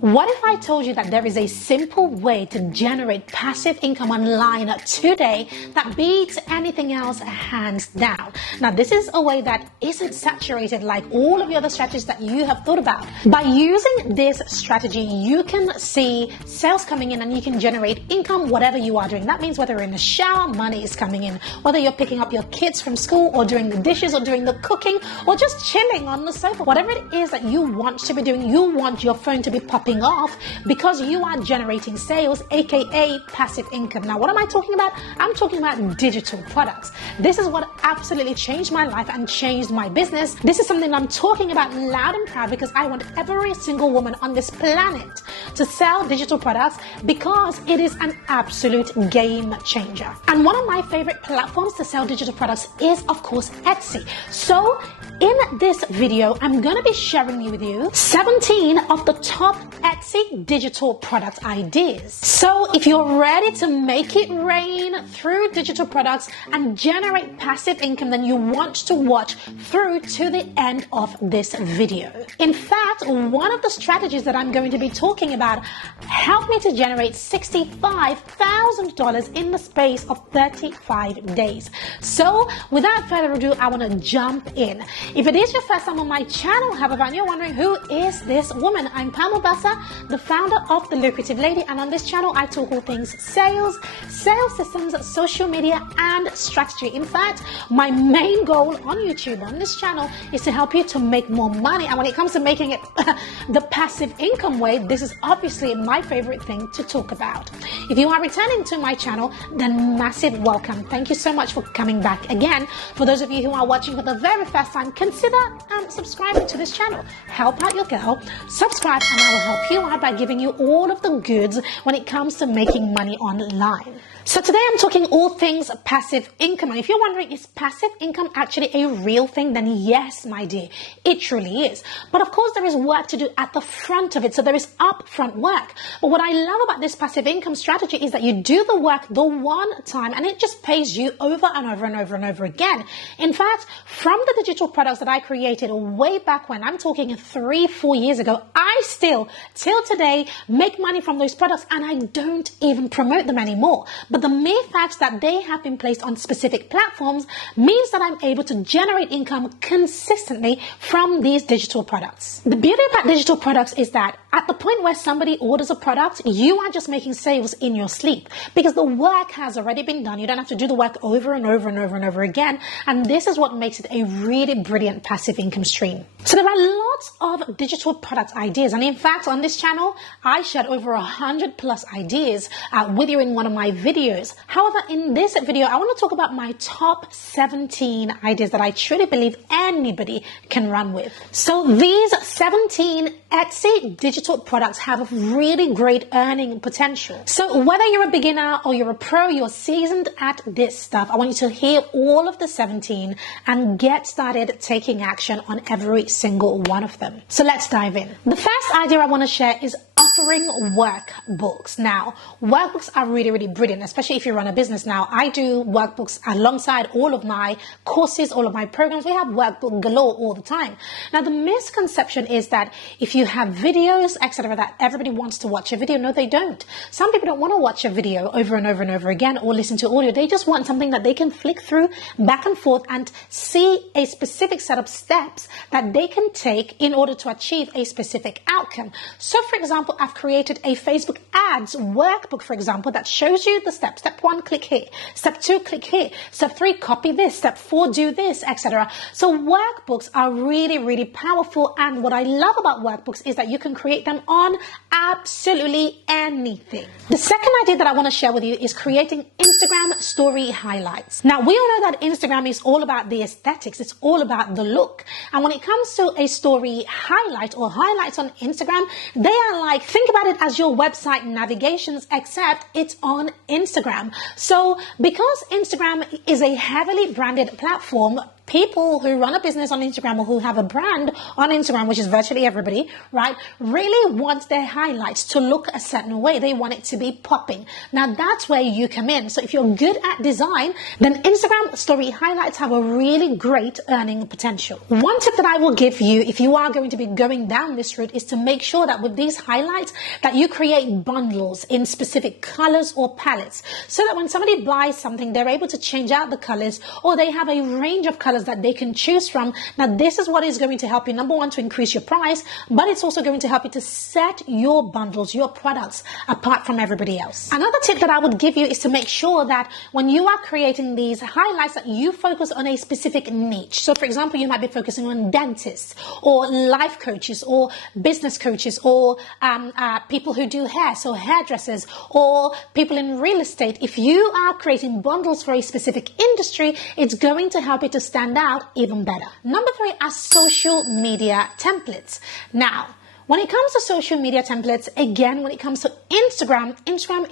What if I told you that there is a simple way to generate passive income online today that beats anything else hands down? Now, this is a way that isn't saturated like all of the other strategies that you have thought about. By using this strategy, you can see sales coming in and you can generate income whatever you are doing. That means whether you're in the shower, money is coming in. Whether you're picking up your kids from school or doing the dishes or doing the cooking or just chilling on the sofa, whatever it is that you want to be doing, you want your phone to be popping off because you are generating sales, aka passive income. Now, what am I talking about? I'm talking about digital products. This is what absolutely changed my life and changed my business. This is something I'm talking about loud and proud because I want every single woman on this planet to sell digital products because it is an absolute game changer. And one of my favorite platforms to sell digital products is, of course, Etsy. So in this video, I'm going to be sharing with you 17 of the top Etsy digital product ideas. So if you're ready to make it rain through digital products and generate passive income, then you want to watch through to the end of this video. In fact, one of the strategies that I'm going to be talking about helped me to generate $65,000 in the space of 35 days. So without further ado, I want to jump in. If it is your first time on my channel, however, and you're wondering who is this woman, I'm Pamela, the founder of The Lucrative Lady, and on this channel I talk all things sales, sales systems, social media, and strategy. In fact, my main goal on YouTube, on this channel, is to help you to make more money. And when it comes to making it the passive income way, this is obviously my favorite thing to talk about. If you are returning to my channel, then massive welcome. Thank you so much for coming back again. For those of you who are watching for the very first time, consider subscribing to this channel. Help out your girl, subscribe, and I will help you out by giving you all of the goods when it comes to making money online. So today I'm talking all things passive income. And if you're wondering, is passive income actually a real thing? Then yes, my dear, it truly is. But of course, there is work to do at the front of it. So there is upfront work. But what I love about this passive income strategy is that you do the work the one time and it just pays you over and over and over and over again. In fact, from the digital products that I created way back when, I'm talking 3-4 years ago, I still, till today, make money from those products and I don't even promote them anymore. But the mere fact that they have been placed on specific platforms means that I'm able to generate income consistently from these digital products. The beauty about digital products is that at the point where somebody orders a product, you are just making sales in your sleep because the work has already been done. You don't have to do the work over and over and over and over again. And this is what makes it a really brilliant passive income stream. So there are lots of digital product ideas. And in fact, on this channel, I shared over 100+ ideas with you in one of my videos. However, in this video, I want to talk about my top 17 ideas that I truly believe anybody can run with. So these 17 Etsy digital products have a really great earning potential. So whether you're a beginner or you're a pro, you're seasoned at this stuff, I want you to hear all of the 17 and get started taking action on every single one of them. So let's dive in. The first idea I want to share is offering workbooks. Now, workbooks are really brilliant, especially if you run a business. Now, I do workbooks alongside all of my courses, all of my programs. We have workbook galore all the time. Now, the misconception is that if you have videos, etc., that everybody wants to watch a video. No, they don't. Some people don't want to watch a video over and over and over again or listen to audio. They just want something that they can flick through back and forth and see a specific set of steps that they can take in order to achieve a specific outcome. So, for example, I've created a Facebook ads workbook, for example, that shows you the steps. Step 1, click here. Step 2, click here. Step 3, copy this. Step 4, do this, etc. So workbooks are really powerful. And what I love about workbooks is that you can create them on absolutely anything. The second idea that I want to share with you is creating Instagram story highlights. Now, we all know that Instagram is all about the aesthetics. It's all about the look. And when it comes to a story highlight or highlights on Instagram, they are like, think about it as your website navigations, except it's on Instagram. So because Instagram is a heavily branded platform, people who run a business on Instagram or who have a brand on Instagram, which is virtually everybody, right, really want their highlights to look a certain way. They want it to be popping. Now that's where you come in. So if you're good at design, then Instagram story highlights have a really great earning potential. One tip that I will give you if you are going to be going down this route is to make sure that with these highlights that you create bundles in specific colors or palettes, so that when somebody buys something, they're able to change out the colors, or they have a range of colors that they can choose from. Now this is what is going to help you, number one, to increase your price, but it's also going to help you to set your bundles, your products apart from everybody else. Another tip that I would give you is to make sure that when you are creating these highlights that you focus on a specific niche. So for example, you might be focusing on dentists or life coaches or business coaches or people who do hair, so hairdressers, or people in real estate. If you are creating bundles for a specific industry, it's going to help you to stand out even better. Number 3 are social media templates. Now, when it comes to social media templates, again, when it comes to Instagram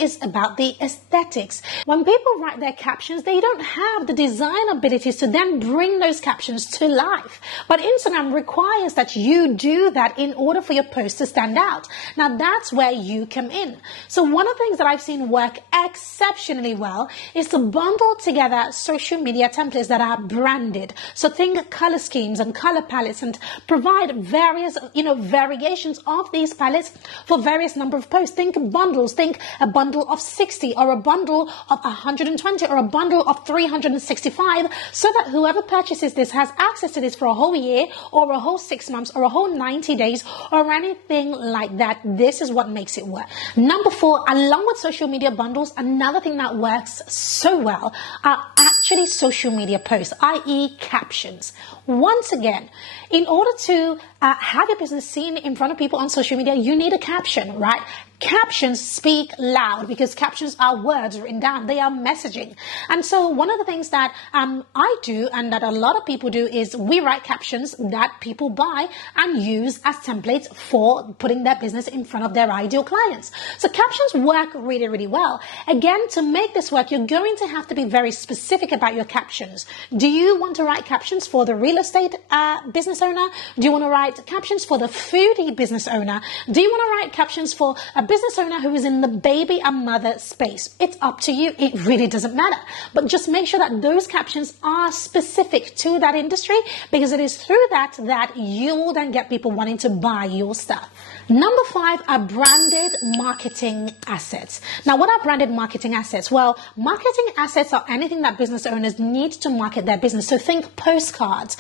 is about the aesthetics. When people write their captions, they don't have the design abilities to then bring those captions to life. But Instagram requires that you do that in order for your post to stand out. Now, that's where you come in. So one of the things that I've seen work exceptionally well is to bundle together social media templates that are branded. So think color schemes and color palettes, and provide various, variations of these palettes for various number of posts. Think bundles, think a bundle of 60 or a bundle of 120 or a bundle of 365, so that whoever purchases this has access to this for a whole year or a whole 6 months or a whole 90 days or anything like that. This is what makes it work. Number 4, along with social media bundles, another thing that works so well are actually social media posts, i.e. captions. Once again, in order to have your business seen in front of people on social media, you need a caption, right? Captions speak loud because captions are words written down. They are messaging. And so one of the things that I do, and that a lot of people do, is we write captions that people buy and use as templates for putting their business in front of their ideal clients. So captions work really, really well. Again, to make this work, you're going to have to be very specific about your captions. Do you want to write captions for the real estate business owner? Do you want to write captions for the foodie business owner? Do you want to write captions for a business owner who is in the baby and mother space? It's up to you. It really doesn't matter. But just make sure that those captions are specific to that industry, because it is through that you will then get people wanting to buy your stuff. Number 5 are branded marketing assets. Now, what are branded marketing assets? Well, marketing assets are anything that business owners need to market their business. So think postcards,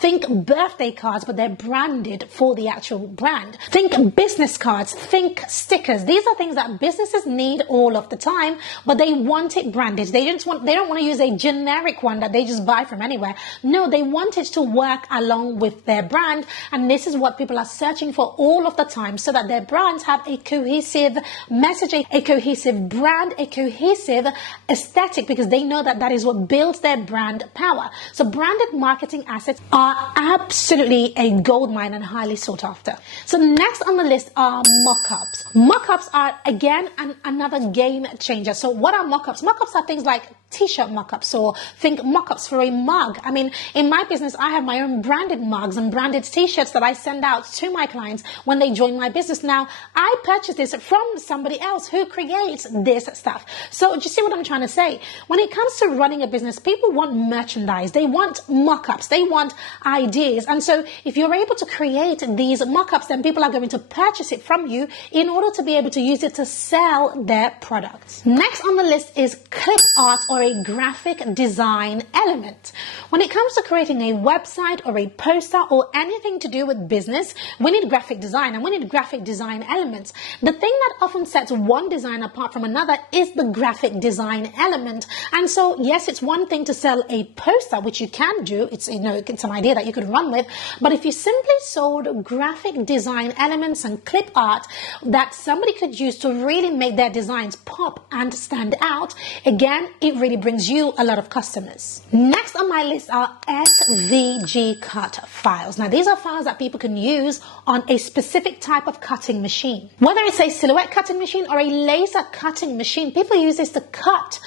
think birthday cards, but they're branded for the actual brand. Think business cards, think stickers. These are things that businesses need all of the time, but they want it branded. They don't want to use a generic one that they just buy from anywhere. No, they want it to work along with their brand, and this is what people are searching for all of the time, so that their brands have a cohesive message, a cohesive brand, a cohesive aesthetic, because they know that that is what builds their brand power. So branded marketing assets are absolutely a goldmine and highly sought after. So next on the list are mockups. Mockups are, again, another game changer. So what are mockups? Mockups are things like t-shirt mockups, or think mockups for a mug. I mean, in my business, I have my own branded mugs and branded t-shirts that I send out to my clients when they join my business. Now, I purchase this from somebody else who creates this stuff. So do you see what I'm trying to say? When it comes to running a business, people want merchandise. They want mockups. They want ideas. And so if you're able to create these mockups, then people are going to purchase it from you in order to be able to use it to sell their products. Next on the list is clip art, or a graphic design element. When it comes to creating a website or a poster or anything to do with business, we need graphic design, and we need graphic design elements. The thing that often sets one design apart from another is the graphic design element. And so, yes, it's one thing to sell a poster, which you can do. It's an idea that you could run with. But if you simply sold graphic design elements and clip art that somebody could use to really make their designs pop and stand out, again, it really really brings you a lot of customers. Next on my list are SVG Cut Files. Now, these are files that people can use on a specific type of cutting machine. Whether it's a silhouette cutting machine or a laser cutting machine, people use this to cut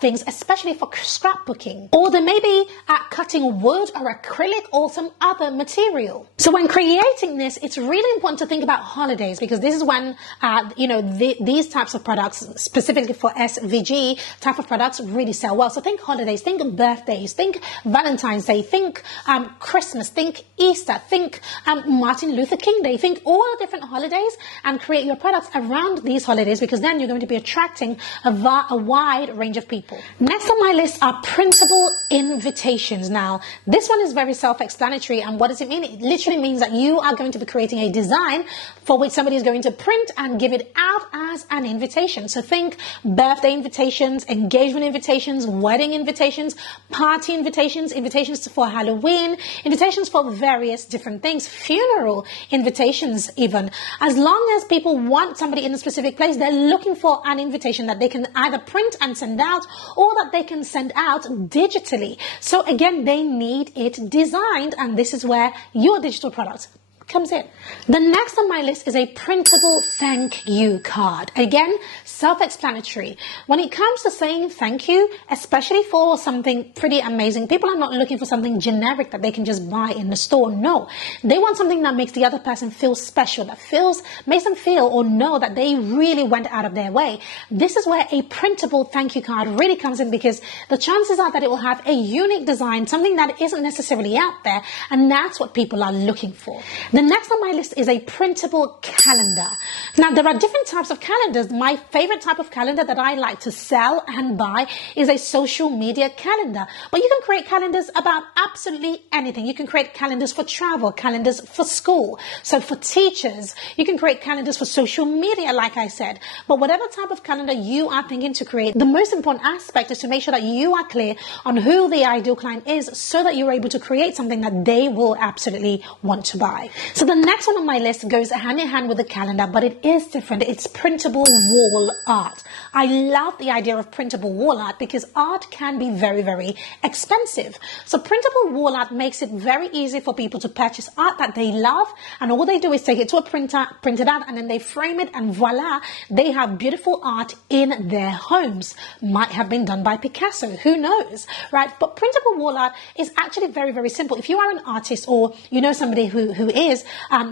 things, especially for scrapbooking. Or they may be cutting wood or acrylic or some other material. So when creating this, it's really important to think about holidays, because this is when, these types of products, specifically for SVG type of products, really sell well. So think holidays, think birthdays, think Valentine's Day, think Christmas, think Easter, think Martin Luther King Day, think all the different holidays and create your products around these holidays, because then you're going to be attracting a wide range of people. Next on my list are printable invitations. Now, this one is very self-explanatory. And what does it mean? It literally means that you are going to be creating a design for which somebody is going to print and give it out as an invitation. So think birthday invitations, engagement invitations, wedding invitations, party invitations, invitations for Halloween, invitations for various different things, funeral invitations even. As long as people want somebody in a specific place, they're looking for an invitation that they can either print and send out, or that they can send out digitally. So again, they need it designed, and this is where your digital products comes in. The next on my list is a printable thank you card. Again, self-explanatory. When it comes to saying thank you, especially for something pretty amazing, people are not looking for something generic that they can just buy in the store. No, they want something that makes the other person feel special, that makes them feel or know that they really went out of their way. This is where a printable thank you card really comes in, because the chances are that it will have a unique design, something that isn't necessarily out there, and that's what people are looking for. The next on my list is a printable calendar. Now, there are different types of calendars. My favorite type of calendar that I like to sell and buy is a social media calendar. But you can create calendars about absolutely anything. You can create calendars for travel, calendars for school. So for teachers, you can create calendars for social media, like I said. But whatever type of calendar you are thinking to create, the most important aspect is to make sure that you are clear on who the ideal client is, so that you're able to create something that they will absolutely want to buy. So the next one on my list goes hand in hand with the calendar, but it is different. It's printable wall art. I love the idea of printable wall art because art can be very, very expensive. So printable wall art makes it very easy for people to purchase art that they love, and all they do is take it to a printer, print it out, and then they frame it, and voila, they have beautiful art in their homes. Might have been done by Picasso, who knows, right? But printable wall art is actually very, very simple. If you are an artist, or you know somebody who is,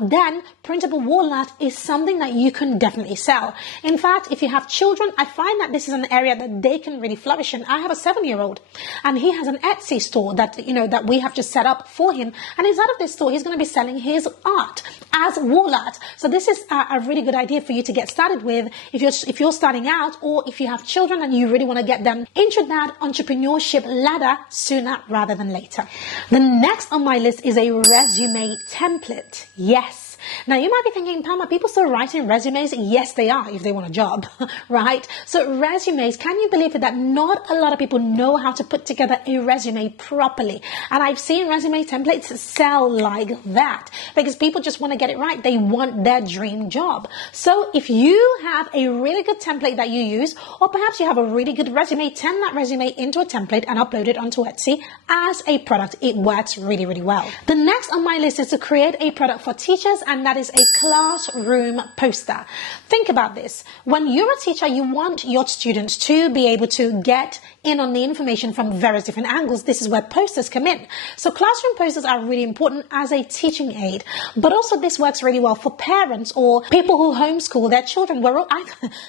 then printable wall art is something that you can definitely sell. In fact, if you have children, I find that this is an area that they can really flourish in. I have a 7-year-old, and he has an Etsy store that we have just set up for him. And inside of this store, he's going to be selling his art as wall art. So this is a really good idea for you to get started with if you're starting out, or if you have children and you really want to get them into that entrepreneurship ladder sooner rather than later. The next on my list is a resume template. Yes. Now, you might be thinking, Palma, people still writing resumes? Yes, they are, if they want a job, right? So resumes, can you believe it that not a lot of people know how to put together a resume properly? And I've seen resume templates sell like that because people just want to get it right. They want their dream job. So if you have a really good template that you use, or perhaps you have a really good resume, turn that resume into a template and upload it onto Etsy as a product. It works really, really well. The next on my list is to create a product for teachers, and that is a classroom poster. Think about this. When you're a teacher, you want your students to be able to get in on the information from various different angles. This is where posters come in. So classroom posters are really important as a teaching aid, but also this works really well for parents or people who homeschool their children.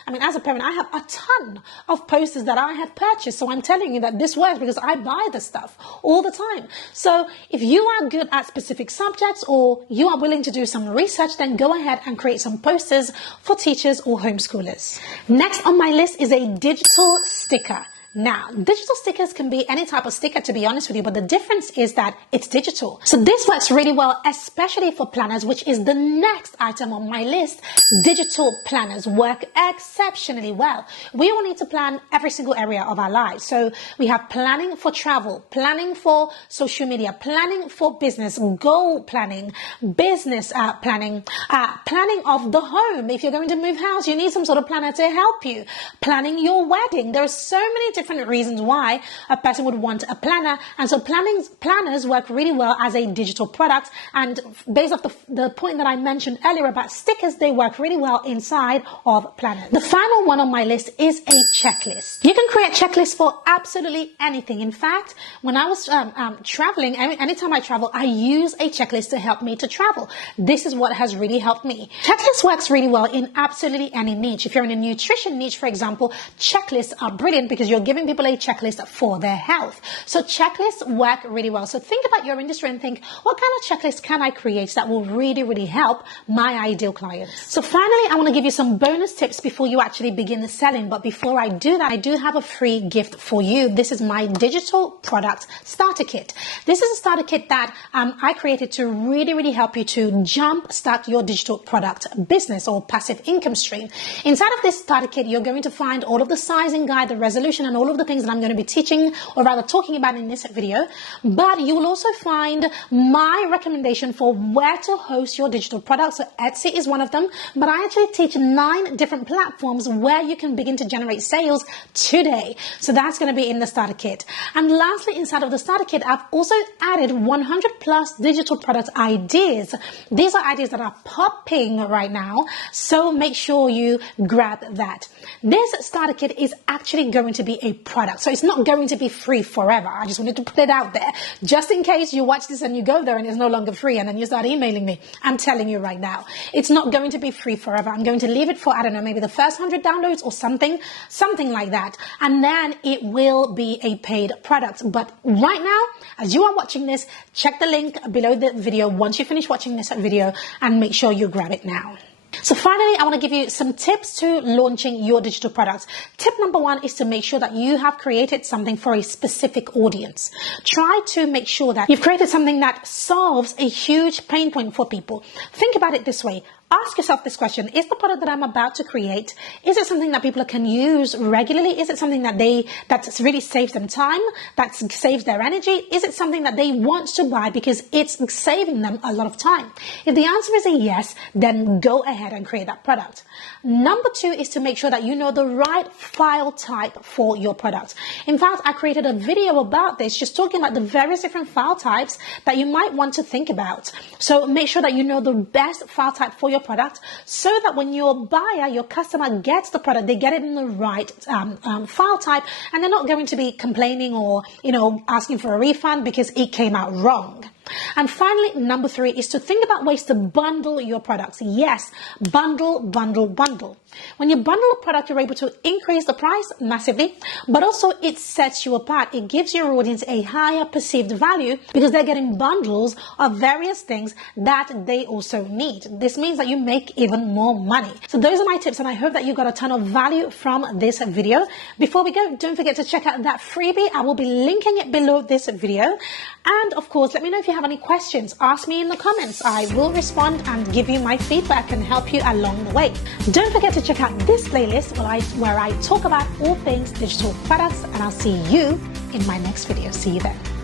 As a parent, I have a ton of posters that I have purchased. So I'm telling you that this works because I buy the stuff all the time. So if you are good at specific subjects, or you are willing to do some research, then go ahead and create some posters for teachers or homeschoolers. Next on my list is a digital sticker. Now, digital stickers can be any type of sticker, to be honest with you, but the difference is that it's digital. So this works really well, especially for planners, which is the next item on my list. Digital planners work exceptionally well. We all need to plan every single area of our lives. So we have planning for travel, planning for social media, planning for business, goal planning, business planning, planning of the home. If you're going to move house, you need some sort of planner to help you. Planning your wedding. There are so many different different reasons why a person would want a planner. And so planners work really well as a digital product. And based off the point that I mentioned earlier about stickers, they work really well inside of planners. The final one on my list is a checklist. You can create checklists for absolutely anything. In fact, when I was traveling, anytime I travel, I use a checklist to help me to travel. This is what has really helped me. Checklist works really well in absolutely any niche. If you're in a nutrition niche, for example, checklists are brilliant because you're giving people a checklist for their health. So checklists work really well. So think about your industry and think, what kind of checklist can I create that will really, really help my ideal clients? So finally, I want to give you some bonus tips before you actually begin the selling. But before I do that, I do have a free gift for you. This is my digital product starter kit. This is a starter kit that I created to really, really help you to jumpstart your digital product business or passive income stream. Inside of this starter kit, you're going to find all of the sizing guide, the resolution, and all of the things that I'm going to be teaching or rather talking about in this video. But you will also find my recommendation for where to host your digital products. So Etsy is one of them, but I actually teach 9 different platforms where you can begin to generate sales today. So that's going to be in the starter kit. And lastly, inside of the starter kit, I've also added 100 plus digital product ideas. These are ideas that are popping right now. So make sure you grab that. This starter kit is actually going to be a product. So it's not going to be free forever. I just wanted to put it out there just in case you watch this and you go there and it's no longer free and then you start emailing me. I'm telling you right now, it's not going to be free forever. I'm going to leave it for, I don't know, maybe the first 100 downloads or something like that. And then it will be a paid product. But right now, as you are watching this, check the link below the video once you finish watching this video and make sure you grab it now. So finally, I want to give you some tips to launching your digital products. Tip number 1 is to make sure that you have created something for a specific audience. Try to make sure that you've created something that solves a huge pain point for people. Think about it this way. Ask yourself this question. Is the product that I'm about to create, is it something that people can use regularly? Is it something that really saves them time, that saves their energy? Is it something that they want to buy because it's saving them a lot of time? If the answer is a yes, then go ahead and create that product. Number 2 is to make sure that you know the right file type for your product. In fact, I created a video about this, just talking about the various different file types that you might want to think about. So make sure that you know the best file type for your product so that when your buyer, your customer gets the product, they get it in the right file type and they're not going to be complaining or, asking for a refund because it came out wrong. And finally, number 3 is to think about ways to bundle your products. Yes, bundle. When you bundle a product, you're able to increase the price massively, but also it sets you apart. It gives your audience a higher perceived value because they're getting bundles of various things that they also need. This means that you make even more money. So those are my tips, and I hope that you got a ton of value from this video. Before we go, don't forget to check out that freebie. I will be linking it below this video. And of course, let me know if you have any questions. Ask me in the comments. I will respond and give you my feedback and help you along the way. Don't forget to check out this playlist where I talk about all things digital products, and I'll see you in my next video. See you there.